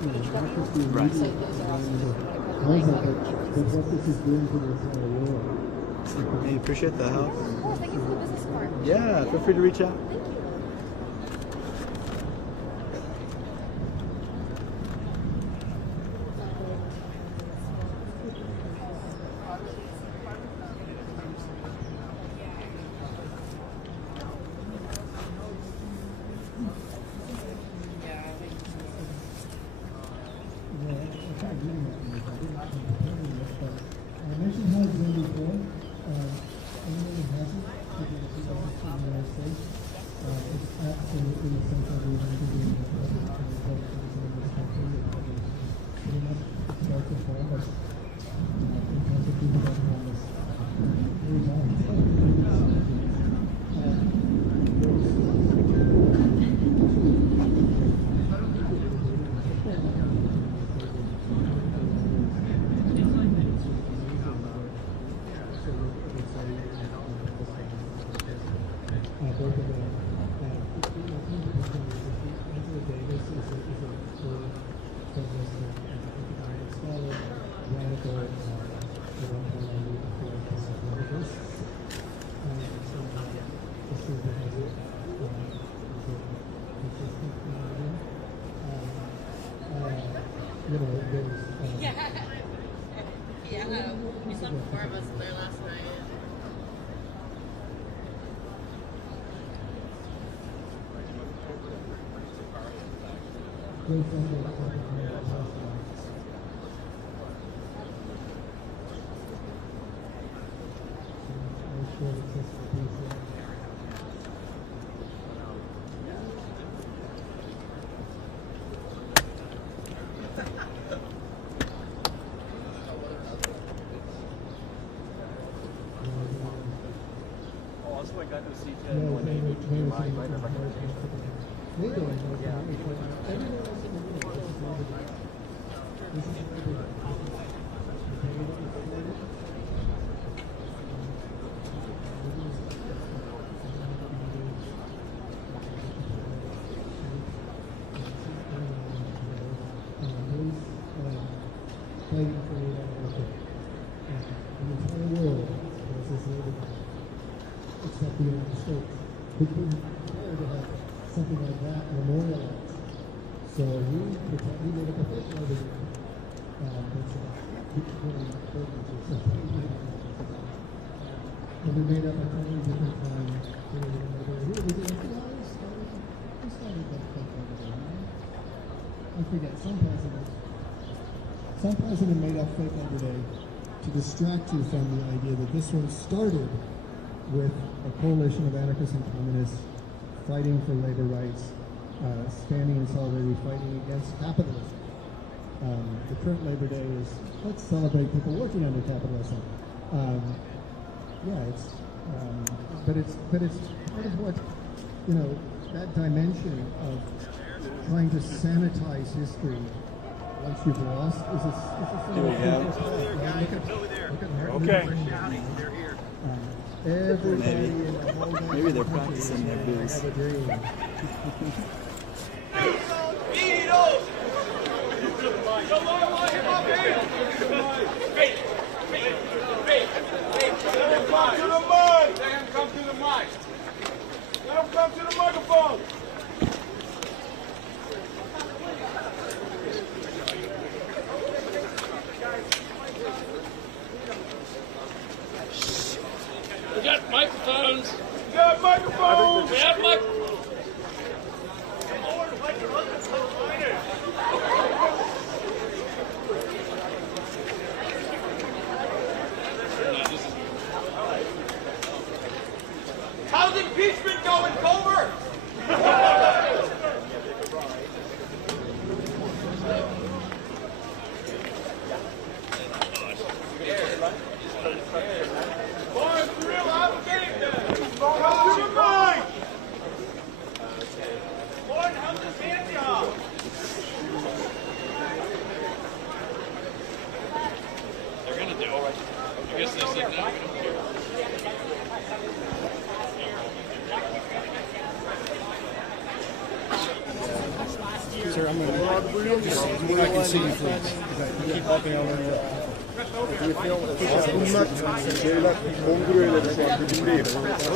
Right. So those are also just but what this is doing to the entire world. Hey, appreciate the help. Oh, thank you for the business card. Yeah, feel free to reach out. Thank you. We saw 4 of us there last night. We couldn't prepare to have something like that memorialized. So we made a professional video that's really important to something. And we made up a totally different time. Who started that fake identity? I forget, some president made up fake identity to distract you from the idea that this one started with a coalition of anarchists and communists fighting for labor rights, standing in solidarity, fighting against capitalism. The current Labor Day is, let's celebrate people working under capitalism. But it's part of what, that dimension of trying to sanitize history once you've lost is a Do we have it? Okay. They're here. Everybody in the whole Maybe they're practicing their booze. Come to the mic. Let them come to the microphone. We got microphones. We got microphones. We have microphones. How's impeachment going, Boebert? Boys, for real, have a game then. Come to the mic. Boyd, how's this hand job? They're going to do it. I guess they said no. Sir, I'm going to can see you, please. Keep walking out there. Bunlar şeyler, kongre üyeleri şu an gücündeyim.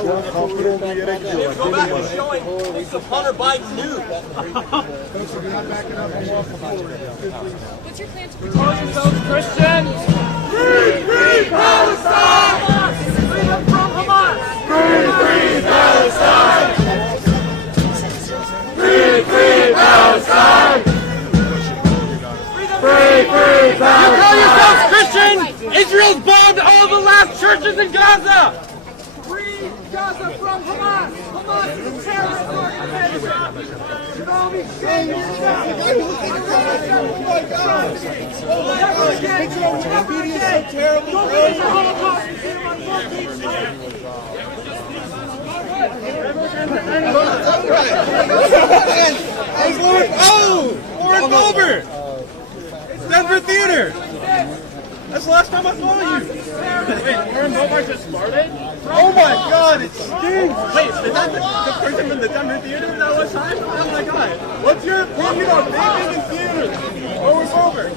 Şu an kampın olduğu yere gidiyorlar. Go back and show him some Hunter Biden news. What's your plan to Call yourselves Christians. Free, free Palestine! Freedom from Hamas! Free, free Palestine! Free, free Palestine! Free, free Palestine! You call yourselves Christian? Israel's bombed all the last churches in Gaza! Free Gaza from Hamas! Hamas is a terrorist organization! Should all be shamed in Never again! Never again! Don't be the Holocaust museum on 14th Street! Lauren Boebert! Denver Theater! That's the last time I saw you! Wait, Lauren Boebert just started? Oh my god, it stinks! Wait, is that the person from the Denver Theater that was time? Oh my god! What's your opinion on baking in theater? Lauren Boebert!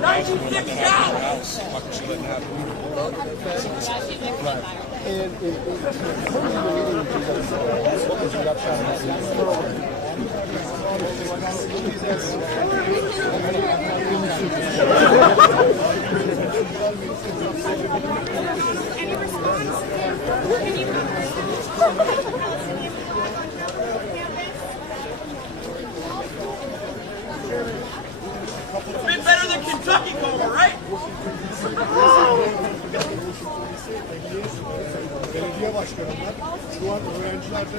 96 down! A bit better than Kentucky Cobra, right? Belediye başkanından şu an öğrencilerde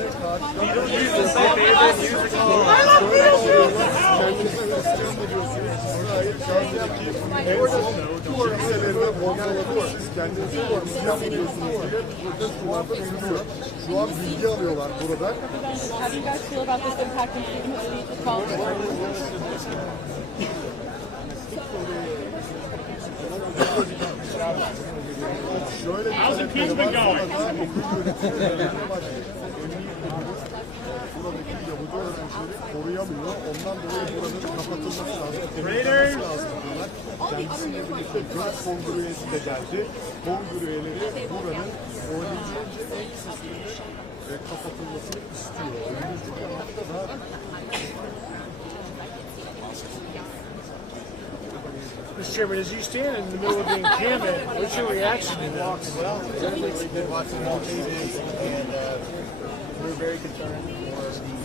You don't use the same favorite music hall. I love Beatles! kendinize Hristiyan mı diyorsunuz? Hayır, Gazi'deki en son kiliselerine bombaladınız. Siz kendinize Hristiyan mı diyorsunuz diye protestolarda sürüyor. Şu an bilgi alıyorlar burada. How do you guys feel about this impacting freedom of speech at college? How's impeachment going? Buradaki Yahudi öğrencileri koruyamıyor. Ondan dolayı buranın kapatılması lazım. Temizlenmesi lazım diyorlar. Kendisiyle birlikte 4 kongre üyesi de geldi. Kongre üyeleri buranın olabildiğince en kısa sürede kapatılmasını istiyor. Önümüzdeki hafta da Mr. Chairman, as you stand in the middle of the encampment, what's your reaction to that? Well, definitely we've been watching all cases, and we're very concerned for the safety.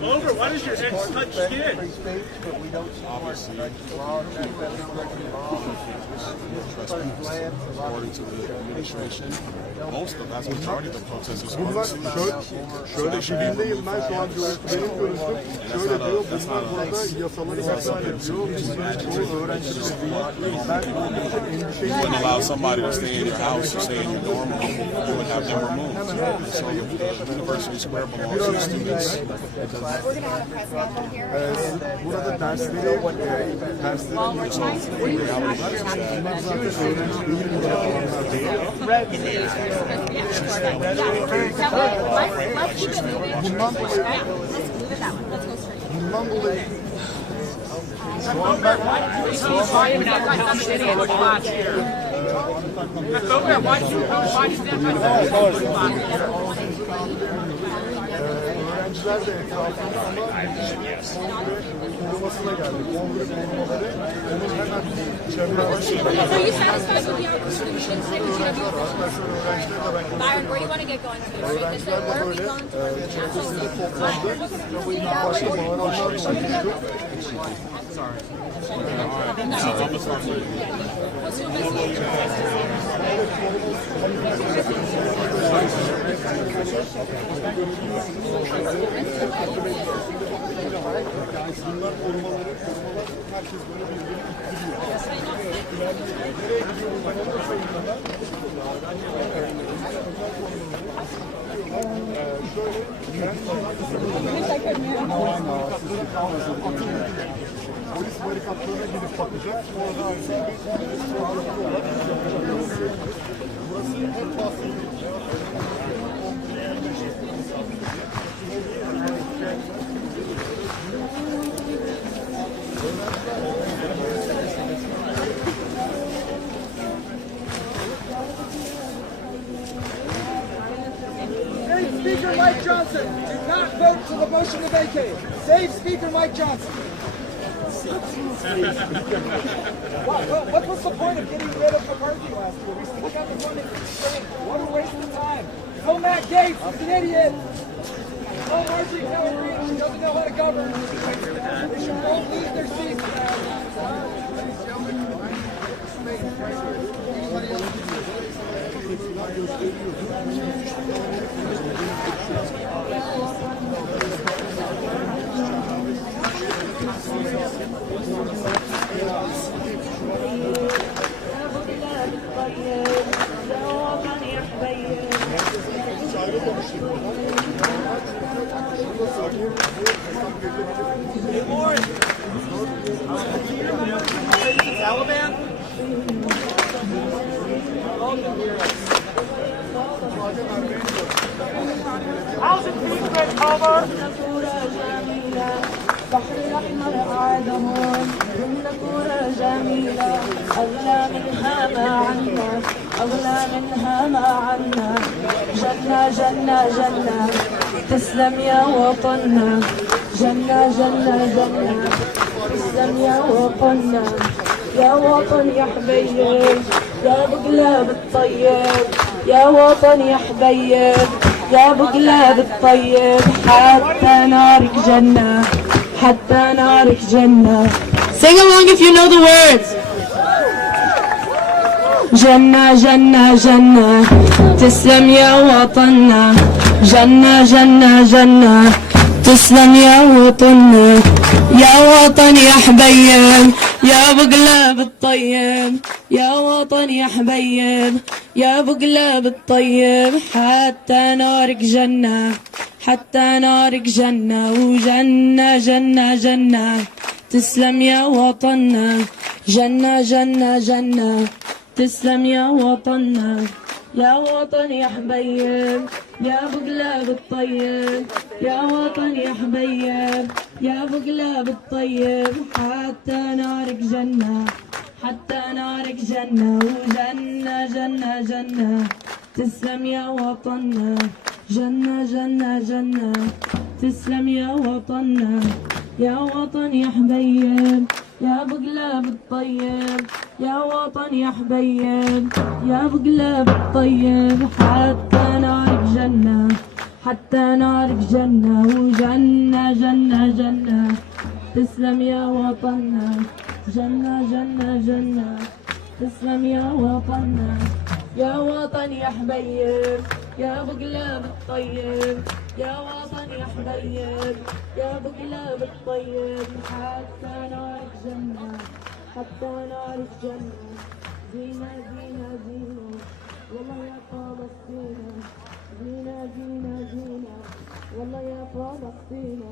Boebert, why does your head touch skin? Free speech, but we don't support laws that directly law. According to the administration, most of that's majority of the protesters are bunlar şöyle bir dinleyin, ben şu an benim görüşüm şöyle diyor, bunlar burada yasaları ihlal ediyor. Bu öğrenciler değil. Ben endişeliyim. wouldn't allow somebody to stay in your house or stay in your dorm room, you would have them removed. So the University Square belongs to the students. Burada dersleri bunlar zaten öğrenci değil mi? Bundan dolayı şu an ben öğrenciler de etrafında ama kongre korumasına geldi. Kongre korumaları onun hemen çevresinde. Are you satisfied with the outcome? Öğrenciler var. Ben şöyle öğrencileri de ben Byron, where do you want to get going to? Straight this way? Where are we going to? çevresinde toplandı. Başka bağıranlar olmuştu. Bunlar korumalar herkes böyle birbirini ittiriyor. Nereye gidiyor bunlar? Onu da söylüyorlar. Şöyle polis barikatlarına gidip bakacak. Orada ise burası hep bahsediyor. motion to vacate. Save Speaker Mike Johnson. What was the point of getting rid of McCarthy last year? We still got the money for Spain. What a waste of time. So Matt Gates is an idiot. No Marjorie Taylor Greene, she doesn't know how to govern. They should both lose their seats. Taliban? How's it impeachment over? بحر الأحمر قاعد هون كنا كورة جميلة أغلى منها ما عنا أغلى منها ما عنا جنة جنة جنة تسلم يا وطننا جنة جنة جنة تسلم يا وطننا يا وطن يا حبيب يا بقلاب الطيب يا وطن يا حبيب يا بقلاب الطيب حتى نارك جنة حتى نارك جنة. Sing along if you know the words. جنة جنة جنة تسلم يا وطننا جنة جنة جنة تسلم يا وطننا يا وطن يا حبيب يا بقلاب الطيب يا وطن يا حبيب يا بقلاب الطيب حتى نارك جنة حتى نارك جنة وجنة جنة جنة تسلم يا وطننا جنة جنة جنة تسلم يا وطننا يا وطن يا حبيب يا بقلاب الطيب يا وطن يا حبيب يا بقلاب الطيب حتى نارك جنة حتى نارك جنة وجنة جنة جنة تسلم يا وطننا جنة جنة جنة تسلم يا وطننا يا وطن يا حبيب يا بقلاب الطيب يا وطن يا حبيب يا بقلاب الطيب حتى نارك جنة حتى نارك جنة وجنة جنة جنة تسلم يا وطننا جنة جنة جنة تسلم يا وطننا يا وطن يا حبيب يا بقلاب الطيب يا وطن يا حبيب يا بقلاب الطيب حتى نارك جنة حتى نارك جنة زينة زينة زينة والله يا فلسطين زينة زينة زينة والله يا فلسطين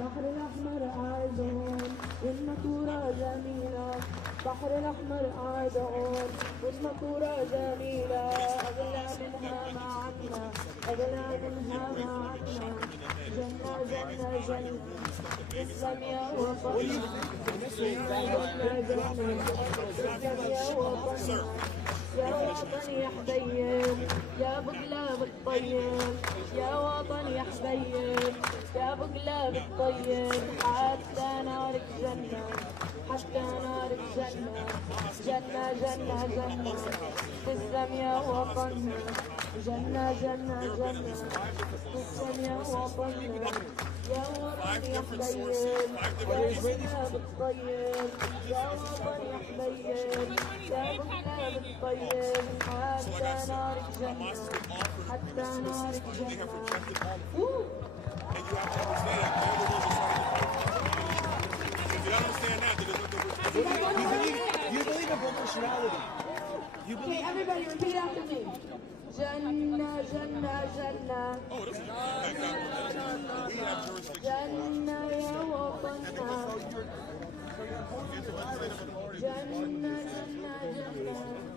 بحر الأحمر قاعد هون والنكورة جميلة بحر الأحمر قاعد هون والنكورة جميلة أغلى منها ما عنا أغلى منها ما عنا جنة جنة جنة تسلم يا وطن جنة جنة تسلم يا وطن يا وطن يا حبيب يا بقلاب الطيب يا وطن يا حبيب يا بقلاب الطيب حتى نارك جنة حتى نارك جنة جنة جنة جنة تسلم يا وطننا جنة جنة جنة تسلم يا وطننا يا وطن يا حبيب يا بقلاب الطيب يا وطن يا حبيب يا بقلاب الطيب حتى نارك جنة حتى نارك جنة. You believe in proportionality. Okay, everybody repeat after me. Jannah, Jannah, Jannah. Jannah ya watanna. Jannah, Jannah, Jannah.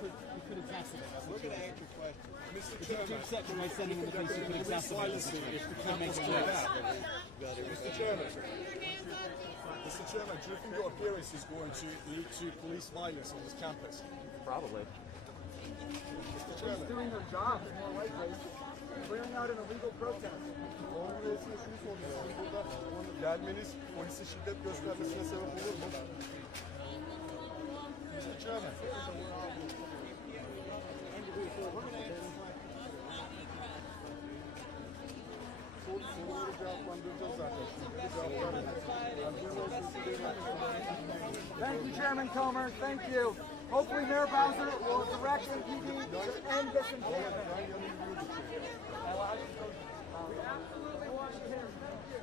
could exacerbate that. We're going to answer questions. Mr. If Chairman, you accept by sending in the police, you could exacerbate the situation. If the makes Mr. Chairman, Mr. Chairman, do you think your appearance is going to lead to police violence on this campus? Probably. Mr. Chairman. Doing their job, more likely. Clearing out an illegal protest. Kongresi'ne şunu soruyorum. Burada gelmeniz polise şiddet göstermesine sebep olur mu? Mr. Chairman. Soruları cevaplandıracağız zaten. Thank you, Chairman Comer. Thank you. Hopefully Mayor Bowser will direct MPD to end this encampment. We absolutely want to hear. Thank you.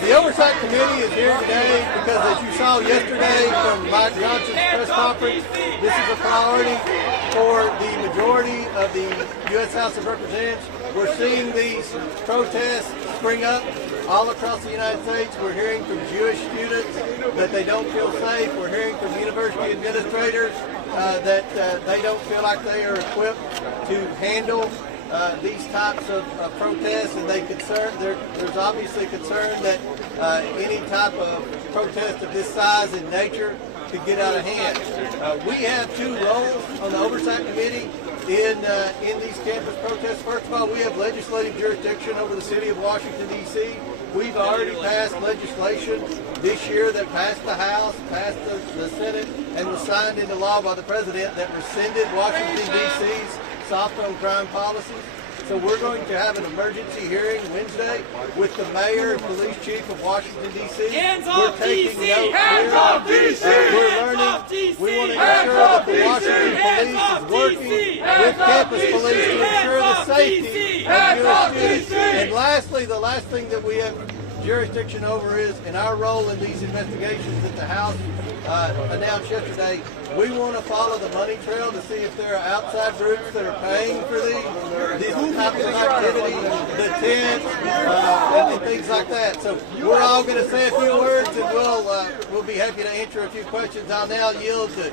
The Oversight Committee is here today because, as you saw yesterday from Mike Johnson's press conference, this is a priority for the majority of the U.S. House of Representatives. We're seeing these protests spring up all across the United States. We're hearing from Jewish students that they don't feel safe. We're hearing from university administrators that they don't feel like they are equipped to handle these types of protests, and there's obviously concern that any type of protest of this size and nature could get out of hand. We have two roles on the Oversight Committee in these campus protests. First of all, we have legislative jurisdiction over the city of Washington, D.C. We've already passed legislation this year that passed the House, passed the Senate, and was signed into law by the President that rescinded Washington, D.C.'s soft on crime policies. So we're going to have an emergency hearing Wednesday with the mayor and police chief of Washington, D.C. Hands We're off taking D.C. notes Hands here. off D.C. We're Hands learning. off D.C. We want to Hands ensure that off the D.C. Washington Hands police off is working D.C. with Hands off campus D.C. police to ensure Hands the off safety D.C. of Hands off Jewish students. D.C. And lastly, the last thing that we have jurisdiction over is, in our role in these investigations that the House announced yesterday, we want to follow the money trail to see if there are outside groups that are paying for these types of activities, the tents, and things like that. So we're all going to say a few words, and we'll be happy to answer a few questions. I'll now yield to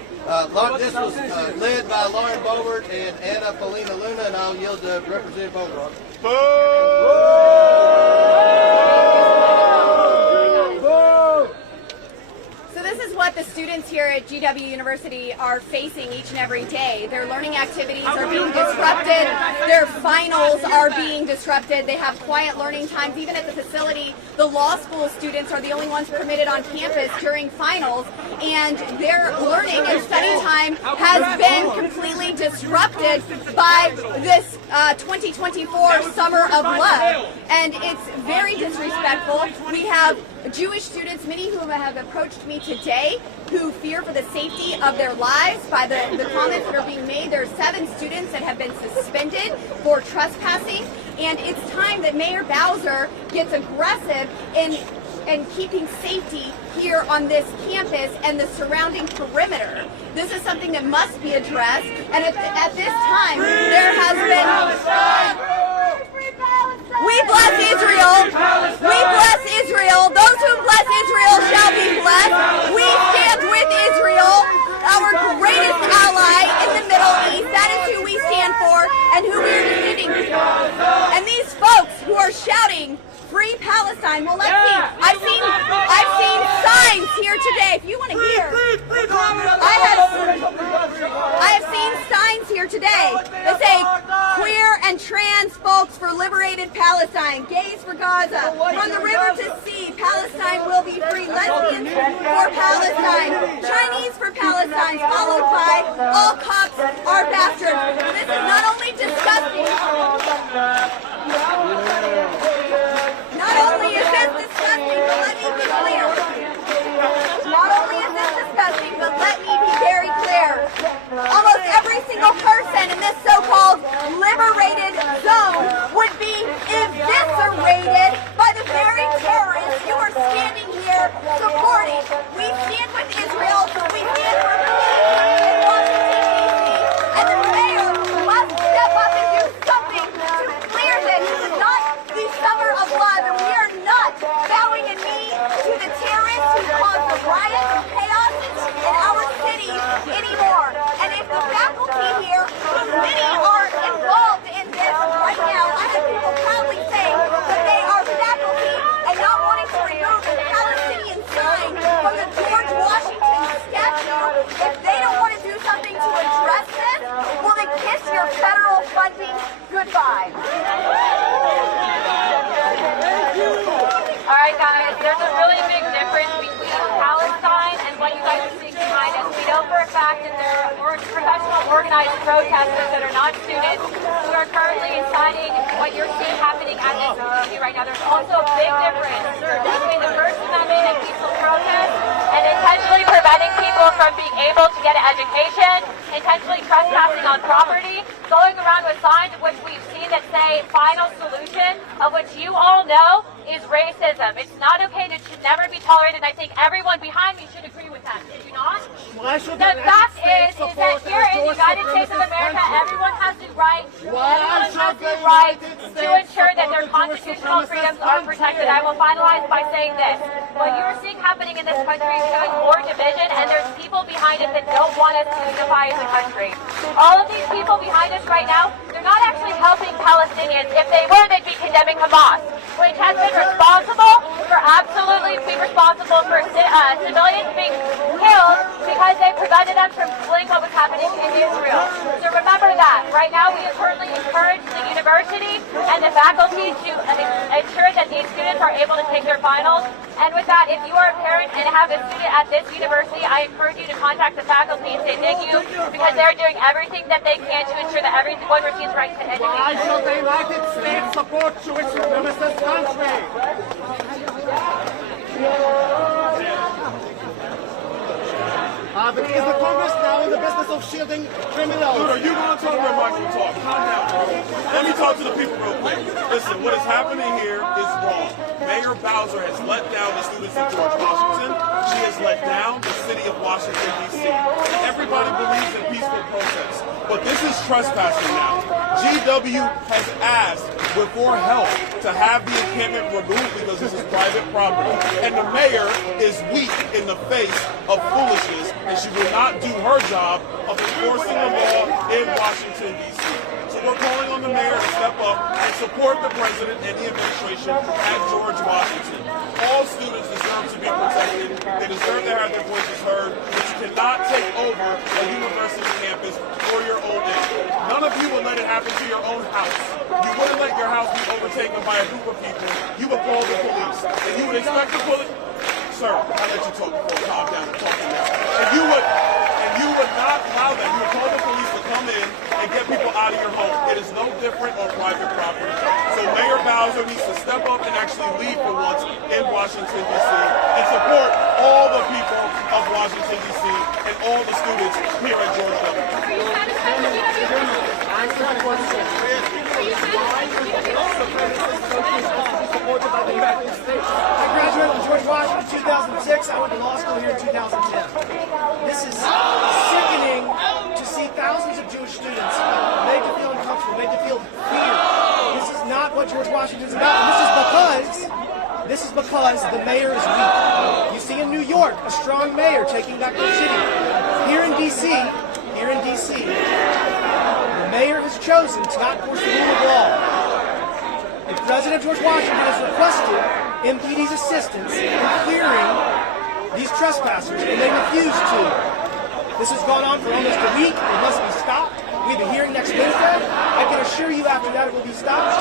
this was led by Lauren Boebert and Paulina Luna, and I'll yield to Representative Boebert. So this is what the students here at GW University are facing each and every day. Their learning activities are being disrupted. Their finals are being disrupted. They have quiet learning times. Even at the facility, the law school students are the only ones permitted on campus during finals, and their learning and study time has been completely disrupted by this 2024 Summer of Love. And it's very disrespectful. We have Jewish students, many who have approached me today, who fear for the safety of their lives by the comments that are being made. There are 7 students that have been suspended for trespassing, and it's time that Mayor Bowser gets aggressive in keeping safety here on this campus and the surrounding perimeter. This is something that must be addressed, and at this time, there has been... Free Palestine! We bless Israel. We bless Israel. Those who bless Israel shall be blessed. We stand with Israel, our greatest ally in the Middle East. That is who we stand for and who we are defending. And these folks who are shouting, "Free Palestine." Well, let's see. I've seen signs here today. If you want to hear, I have seen signs here today that say queer and trans folks for liberated Palestine, gays for Gaza, from the river to sea, Palestine will be free, lesbians for Palestine, Chinese for Palestine, followed by all cops are bastards. This is not only disgusting. Not only is this disgusting, but let me be clear. Not only is this disgusting, but let me be very clear. Almost every single person in this so-called liberated zone would be eviscerated by the very terrorists you are standing here supporting. We stand with Israel. We stand for peace in Washington, D.C. And the mayor must step up and do something to clear this. This is not the summer of love, and we are not bowing a knee to the terrorists who caused the riots and chaos in our cities anymore. And if the faculty here, who many are involved in this right now, I have people proudly saying that they are faculty and not wanting to remove the Palestinian sign from the George Washington statue. If they don't want to do something to address this, will they kiss your federal funding goodbye? All right, guys, there's a really big difference between Palestine and what you guys are seeing behind us. We know for a fact that there are professional organized protesters that are not students who are currently inciting what you're seeing happening at this community right now. There's also a big difference between the First Amendment and peaceful protest and intentionally preventing people from being able to get an education, intentionally trespassing on property, going around with signs which we've seen that say final solution, of which you all know is racism. It's not okay and it should never be tolerated. I think everyone behind me should agree with that. Should you not? The fact is that here in the United States of America, everyone has the right to ensure that their constitutional freedoms are protected. I will finalize by saying this. What you're seeing happening in this country is showing more division, and there's people behind us that don't want us to unify as a country. All of these people behind us right now, they're not actually helping Palestinians. If they were, they'd be condemning Hamas, which has been responsible for civilians being killed because they prevented them from fleeing what was happening in Israel. So remember that. Right now we currently encourage the university and the faculty to ensure that these students are able to take their finals. And with that, if you are a parent and have a student at this university, I encourage you to contact the faculty and say thank you, because they're doing everything that they can to ensure that everyone receives right to education. Why should the United States support Jewish supremacist country? Is the Congress now in the business of shielding criminals? Dude, are you going to talk or am I going to talk? Calm down, bro. Let me talk to the people real quick. Listen, what is happening here is wrong. Mayor Bowser has let down the students of George Washington. She has let down the city of Washington, D.C. Everybody believes in peaceful protests, but this is trespassing now. GW has asked for help to have the encampment removed because this is private property. And the mayor is weak in the face of foolishness, and she will not do her job of enforcing the law in Washington, D.C. So we're calling on the mayor to step up and support the president and the administration at George Washington. All students deserve to be protected. They deserve to have their voices heard. But you cannot take over a university campus for your own end. None of you will let it happen to your own house. You wouldn't let your house be overtaken by a group of people. You would call the police. And you would expect the police... Sir, I'll let you talk before. Calm down and talk to me. And you would not allow that. You would call the police to come in and get people out of your home. It is no different on private property. So Mayor Bowser needs to step up and actually lead for once in Washington, D.C. and support all the people of Washington, D.C. and all the students here at George W. Are you satisfied with GW? Answer the question. Supported by the United States. I graduated from George Washington in 2006. I went to law school here in 2010. This is sickening to see thousands of Jewish students made to feel uncomfortable, made to feel fear. This is not what George Washington Washington is about, and this is because the mayor is weak. You see in New York, a strong mayor taking back the city. Here in D.C., the mayor has chosen to not enforce the rule of law. And President George Washington has requested MPD's assistance in clearing these trespassers, and they refuse to. This has gone on for almost a week. It must be stopped. We have a hearing next Wednesday. I can assure you after that it will be stopped.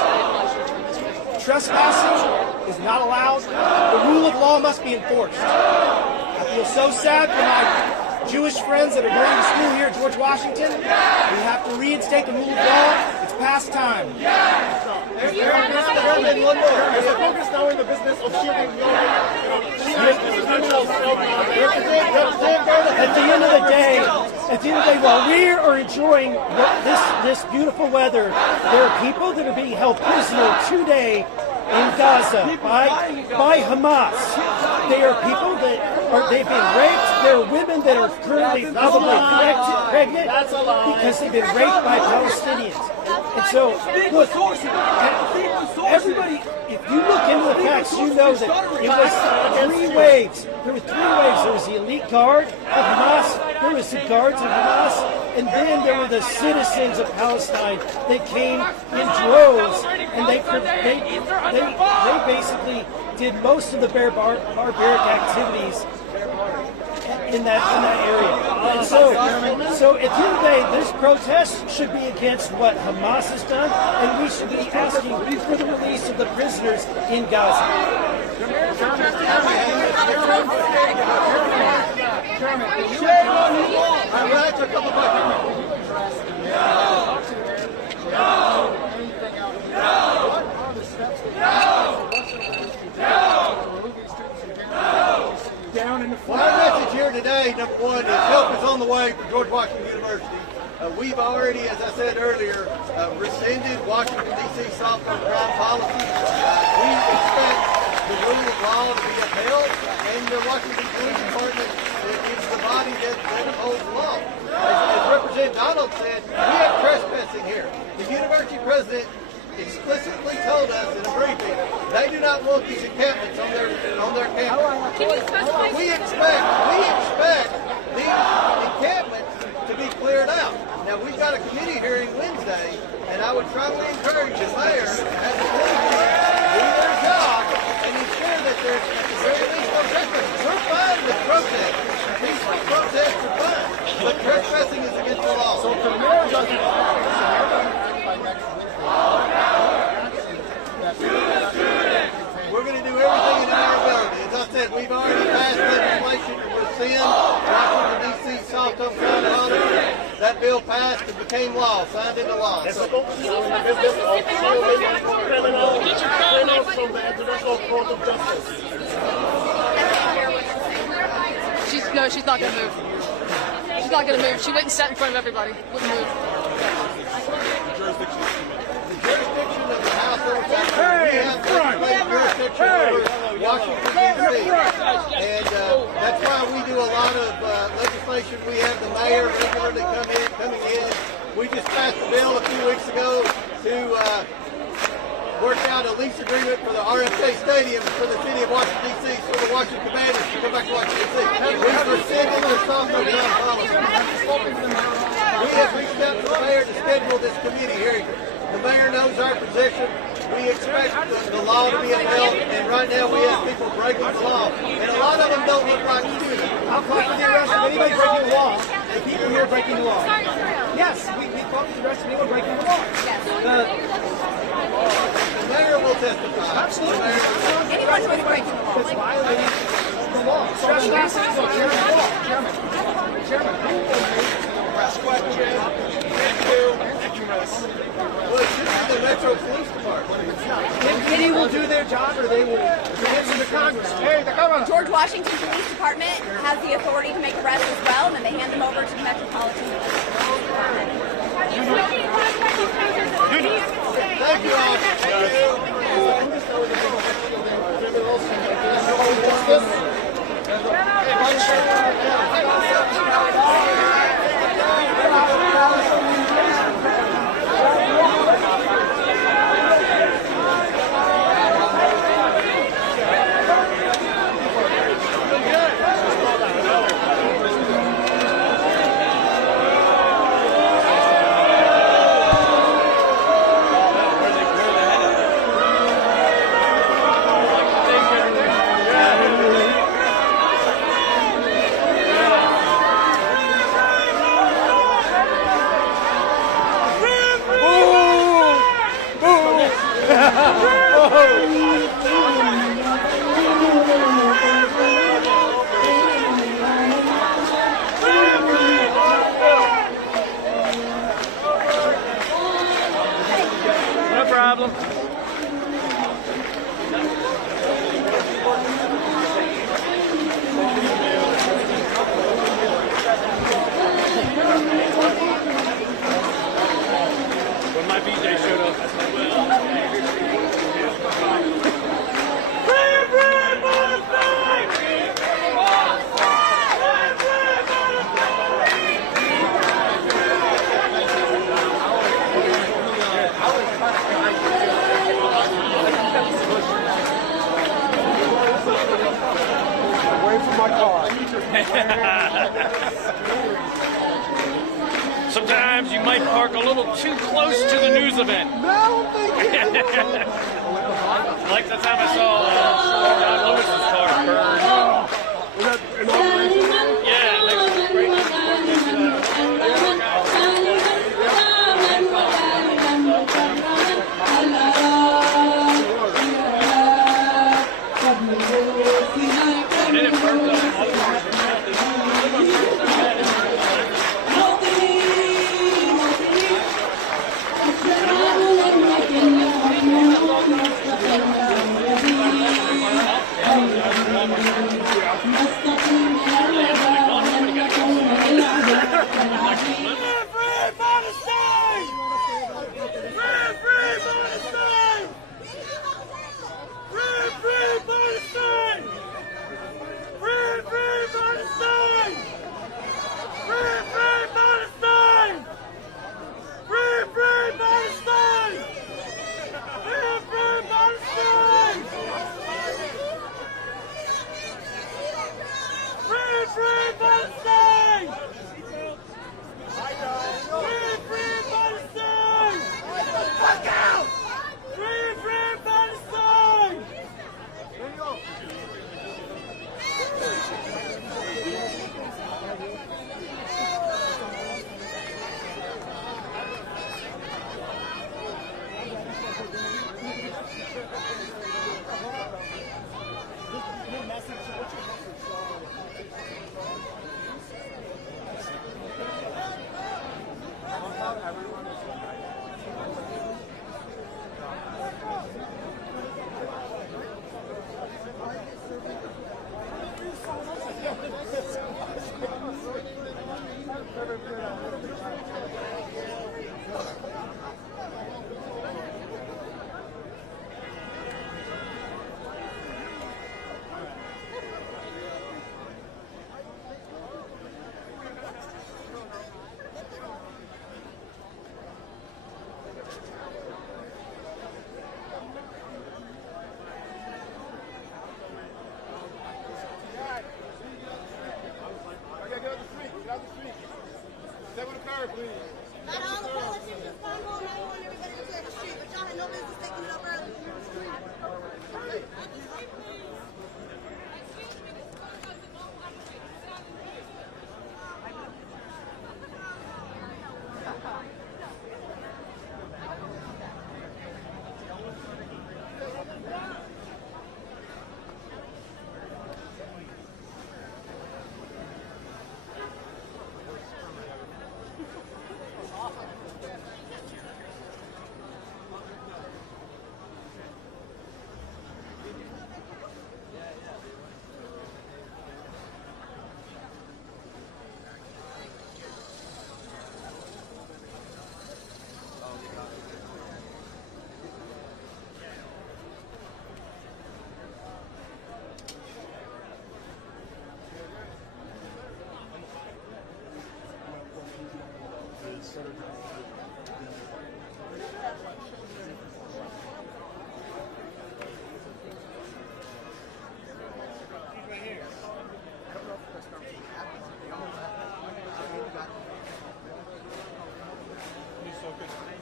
Trespassing is not allowed. The rule of law must be enforced. I feel so sad for my Jewish friends that are going to school here at George Washington. We have to reinstate the rule of law. It's past time. Is the Congress now in the business of shooting At the end of the day, while we are enjoying this beautiful weather, there are people that are being held prisoner today in Gaza by Hamas. They are people they've been raped. There are women that are currently probably pregnant because they've been raped by Palestinians. And so, look, everybody, if you look into the facts, you know that it was 3 waves. There were 3 waves. There was the elite guard of Hamas, there was the guards of Hamas, and then there were the citizens of Palestine that came in droves, and they basically did most of the barbaric activities in that area. And so at the end of the day, this protest should be against what Hamas has done, and we should be asking for the release of the prisoners in Gaza. Well, our message here today, number one, is help is on the way for George Washington University. We've already, as I said earlier, rescinded Washington, D.C. soft on crime policy. We expect the rule of law to be upheld, and the Washington Police Department is the body that upholds the law. As Representative Donald said, we have trespassing here. The university president explicitly told us in a briefing they do not want these encampments on their campus. Can you specify? We expect these encampments to be cleared out. Now we've got a committee hearing Wednesday, and I would strongly encourage the mayor and the police to do their job and ensure that there's at the very least no trespassing. We're fine with protests. Peaceful protests are fine, but trespassing is against the law. So the mayor doesn't. We're going to do everything in our ability. As I said, we've already passed legislation to rescind Washington, D.C. soft on crime policy. That bill passed and became law, signed into law. So, from the International Court of Justice. She's not going to move. She's not going to move. She wouldn't sit in front of everybody. Wouldn't move. jurisdiction of the House Oversight Committee. We have legislative jurisdiction over Washington, D.C. And that's why we do a lot of legislation. We have the mayor regularly coming in. We just passed a bill a few weeks ago to work out a lease agreement for the RFK Stadium for the city of Washington, D.C. so the Washington Commanders can come back to Washington, D.C. We've rescinded the soft on crime policy. We have reached out to the mayor to schedule this committee hearing. The mayor knows our position. We expect the law to be upheld, and right now we have people breaking the law. And a lot of them don't look like students. I'll call for the arrest of anybody breaking the law. The people here breaking the law. Yes, we call for the arrest of anyone breaking the law. The mayor will testify. Absolutely. Anyone's going to break the law. It's violating the law. Chairman. Last question. Thank you. Well, it should be the Metro Police Department. MPD will do their job, or they will answer to Congress. Hey, the governor. George Washington Police Department has the authority to make arrests as well, and then they hand them over to the Metropolitan Police Department. Thank you all. Sometimes you might park a little too close to the news event. Like the time I saw John Lewis's car burn. Yeah, they were great. And then it burned up other parts of the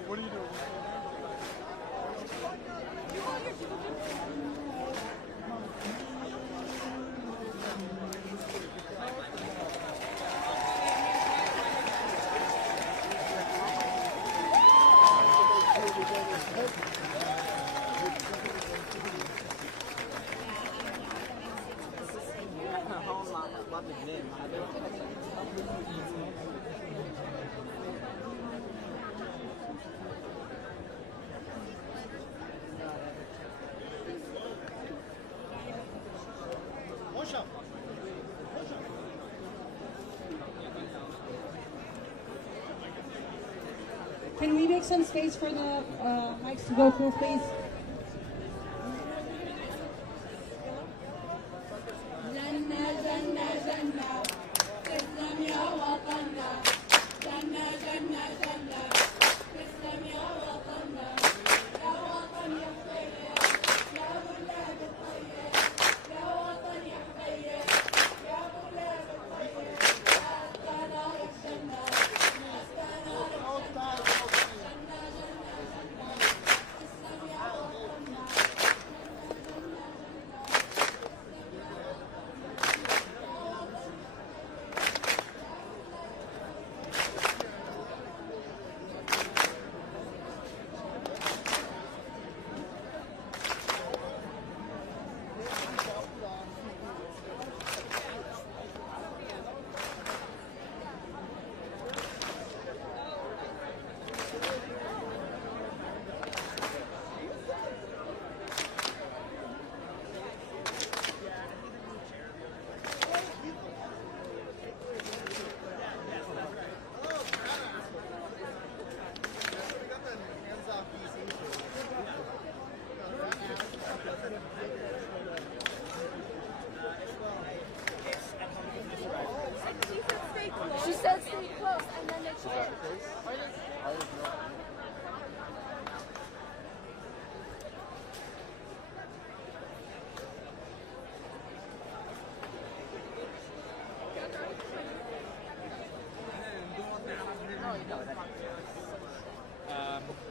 What are you doing? Can we make some space for the mics to go through, please?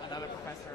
Another professor.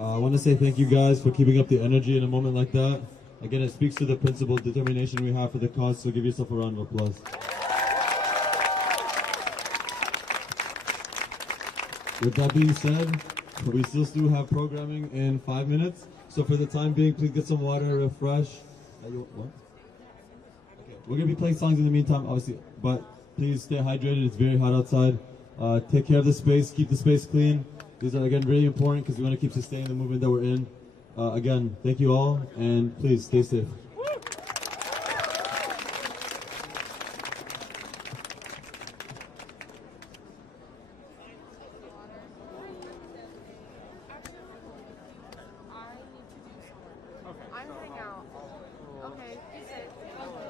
I want to say thank you guys for keeping up the energy in a moment like that. Again, it speaks to the principled determination we have for the cause, so give yourself a round of applause. With that being said, we still do have programming in 5 minutes, so for the time being, please get some water, refresh. What? Okay. We're going to be playing songs in the meantime, obviously, but please stay hydrated. It's very hot outside. Take care of the space, keep the space clean. These are, again, really important because we want to keep sustaining the movement that we're in. Again, thank you all, and please stay safe. I'm hanging out. Okay, you said.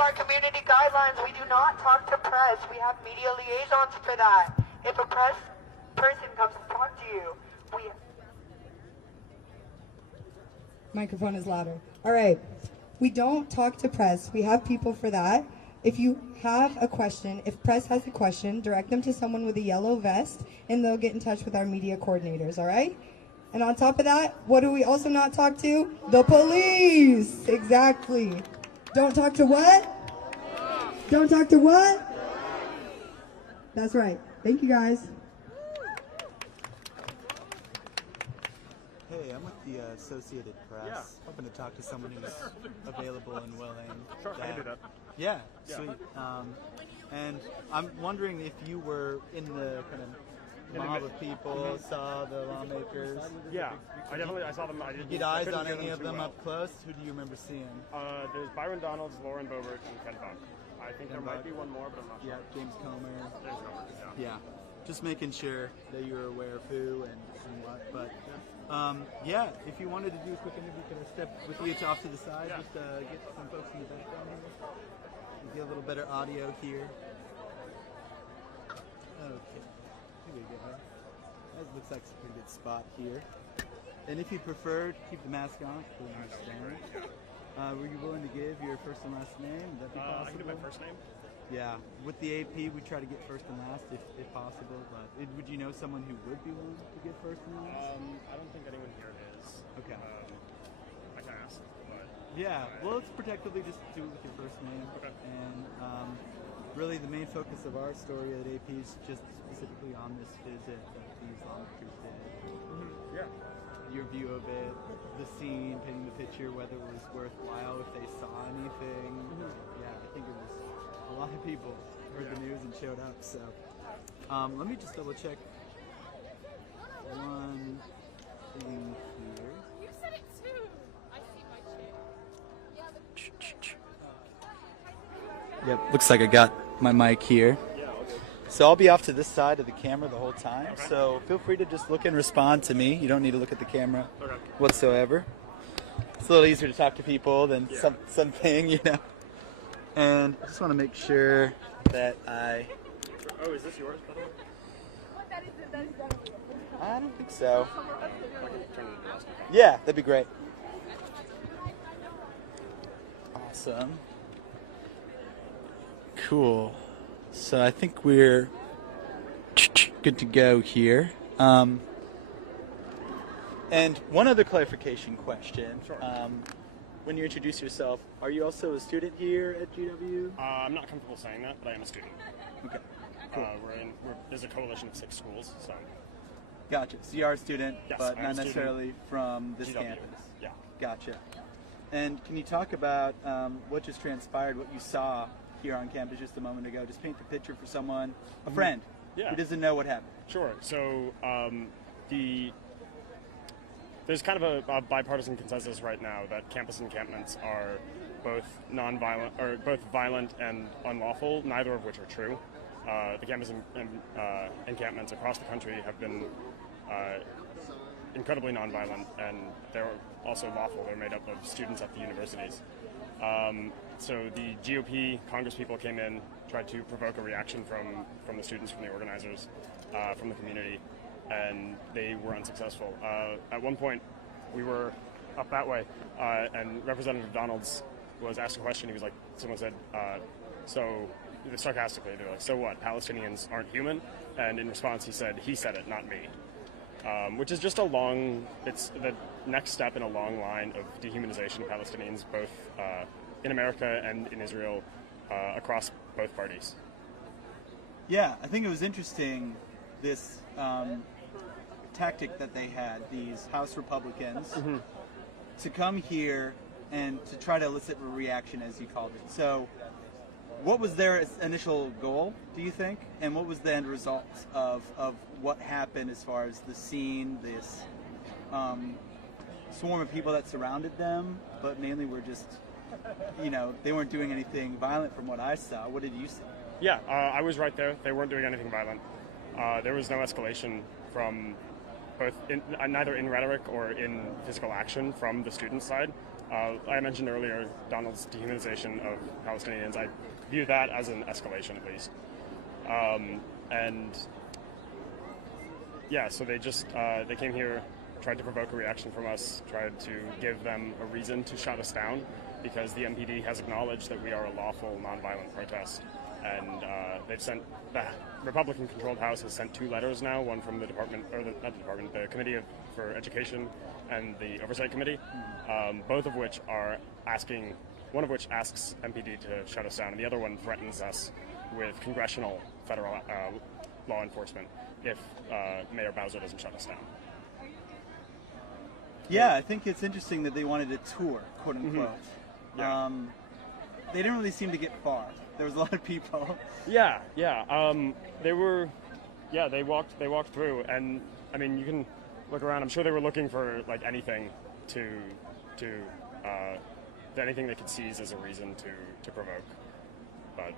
our community guidelines, we do not talk to press. We have media liaisons for that. If a press person comes to talk to you, we... Microphone is louder. All right. We don't talk to press. We have people for that. If you have a question, if press has a question, direct them to someone with a yellow vest, and they'll get in touch with our media coordinators, all right? And on top of that, what do we also not talk to? The police! Exactly. Don't talk to what? Don't talk to what? That's right. Thank you, guys. Hey, I'm with the Associated Press. Yeah. Hoping to talk to someone who's available and willing. Sure, I can do that. Yeah, Yeah. sweet. And I'm wondering if you were in the kind of mob of people, saw the lawmakers. Yeah, I saw them. I didn't Get eyes on hear any of too them well. up close? Who do you remember seeing? There's Byron Donalds, Lauren Boebert, and Ken Buck. I think there might be one more, but I'm not sure. Yeah, James Comer. James Comer, Yeah, just making sure that you were aware of who and what. But yeah, if you wanted to do a quick interview, can I step with you off to the side? Yeah. Just get some folks in the background here. Get a little better audio here. Okay, here we go. That looks like a pretty good spot here. And if you prefer to keep the mask on, please understand. Were you willing to give your first and last name? Would that be possible? I can do my first name. Yeah, with the AP, we try to get first and last if possible. But would you know someone who would be willing to give first and last? I don't think anyone here is. Okay. I can ask, but yeah. Well, let's protectively just do it with your first name. Okay. And really, the main focus of our story at AP is just specifically on this visit that these lawmakers did. Yeah. Your view of it, the scene, painting the picture, whether it was worthwhile, if they saw anything. Yeah, I think it was a lot of people heard the news and showed up. So let me just double check one thing here. You said it too. I see my chair. Yep, looks like I got my mic here. So I'll be off to this side of the camera the whole time. Okay. So feel free to just look and respond to me. You don't need to look at the camera whatsoever. It's a little easier to talk to people than something, you know. And I just want to make sure that I... Oh, is this yours, by the way? I don't think so. I can turn it into last name. Yeah, that'd be great. Awesome. Cool. So I think we're good to go here. And one other clarification question. Sure. When you introduce yourself, are you also a student here at GW? I'm not comfortable saying that, but I am a student. Okay. Cool. There's a coalition of 6 schools, so. Gotcha. So you are a student, Yes, but I am not a student. necessarily from this GW. campus. Yeah. Gotcha. And can you talk about what just transpired, what you saw here on campus just a moment ago? Just paint the picture for someone, a friend, who doesn't know what happened. Sure. So there's kind of a bipartisan consensus right now that campus encampments are both non-violent, or both violent and unlawful, neither of which are true. The campus encampments across the country have been incredibly non-violent, and they're also lawful. They're made up of students at the universities. So the GOP congresspeople came in, tried to provoke a reaction from the students, from the organizers, from the community, and they were unsuccessful. At one point, we were up that way, and Representative Donalds was asked a question. He was like, someone said, sarcastically, they were like, so what, Palestinians aren't human? And in response, he said it, not me. Which is just it's the next step in a long line of dehumanization of Palestinians, both in America and in Israel, across both parties. Yeah, I think it was interesting, this tactic that they had, these House Republicans, to come here and to try to elicit a reaction, as you called it. So what was their initial goal, do you think? And what was the end result of what happened as far as the scene, this swarm of people that surrounded them, but mainly were just, they weren't doing anything violent from what I saw. What did you see? Yeah, I was right there. They weren't doing anything violent. There was no escalation from neither in rhetoric or in physical action from the student side. I mentioned earlier Donald's dehumanization of Palestinians. I view that as an escalation, at least. And yeah, so they just they came here, tried to provoke a reaction from us, tried to give them a reason to shut us down, because the MPD has acknowledged that we are a lawful, nonviolent protest. And they've sent, the Republican-controlled House has sent 2 letters now, one from the department, or the, not the department, the Committee for Education and the Oversight Committee, both of which are asking, one of which asks MPD to shut us down, and the other one threatens us with congressional federal law enforcement if Mayor Bowser doesn't shut us down. Yeah, I think it's interesting that they wanted a tour, quote unquote. Yeah. They didn't really seem to get far. There was a lot of people. Yeah. They were, they walked through, and I mean, you can look around. I'm sure they were looking for like anything anything they could seize as a reason to provoke. But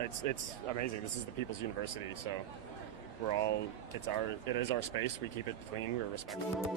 it's amazing. This is the People's University, so it is our space. We keep it clean. We're respectful.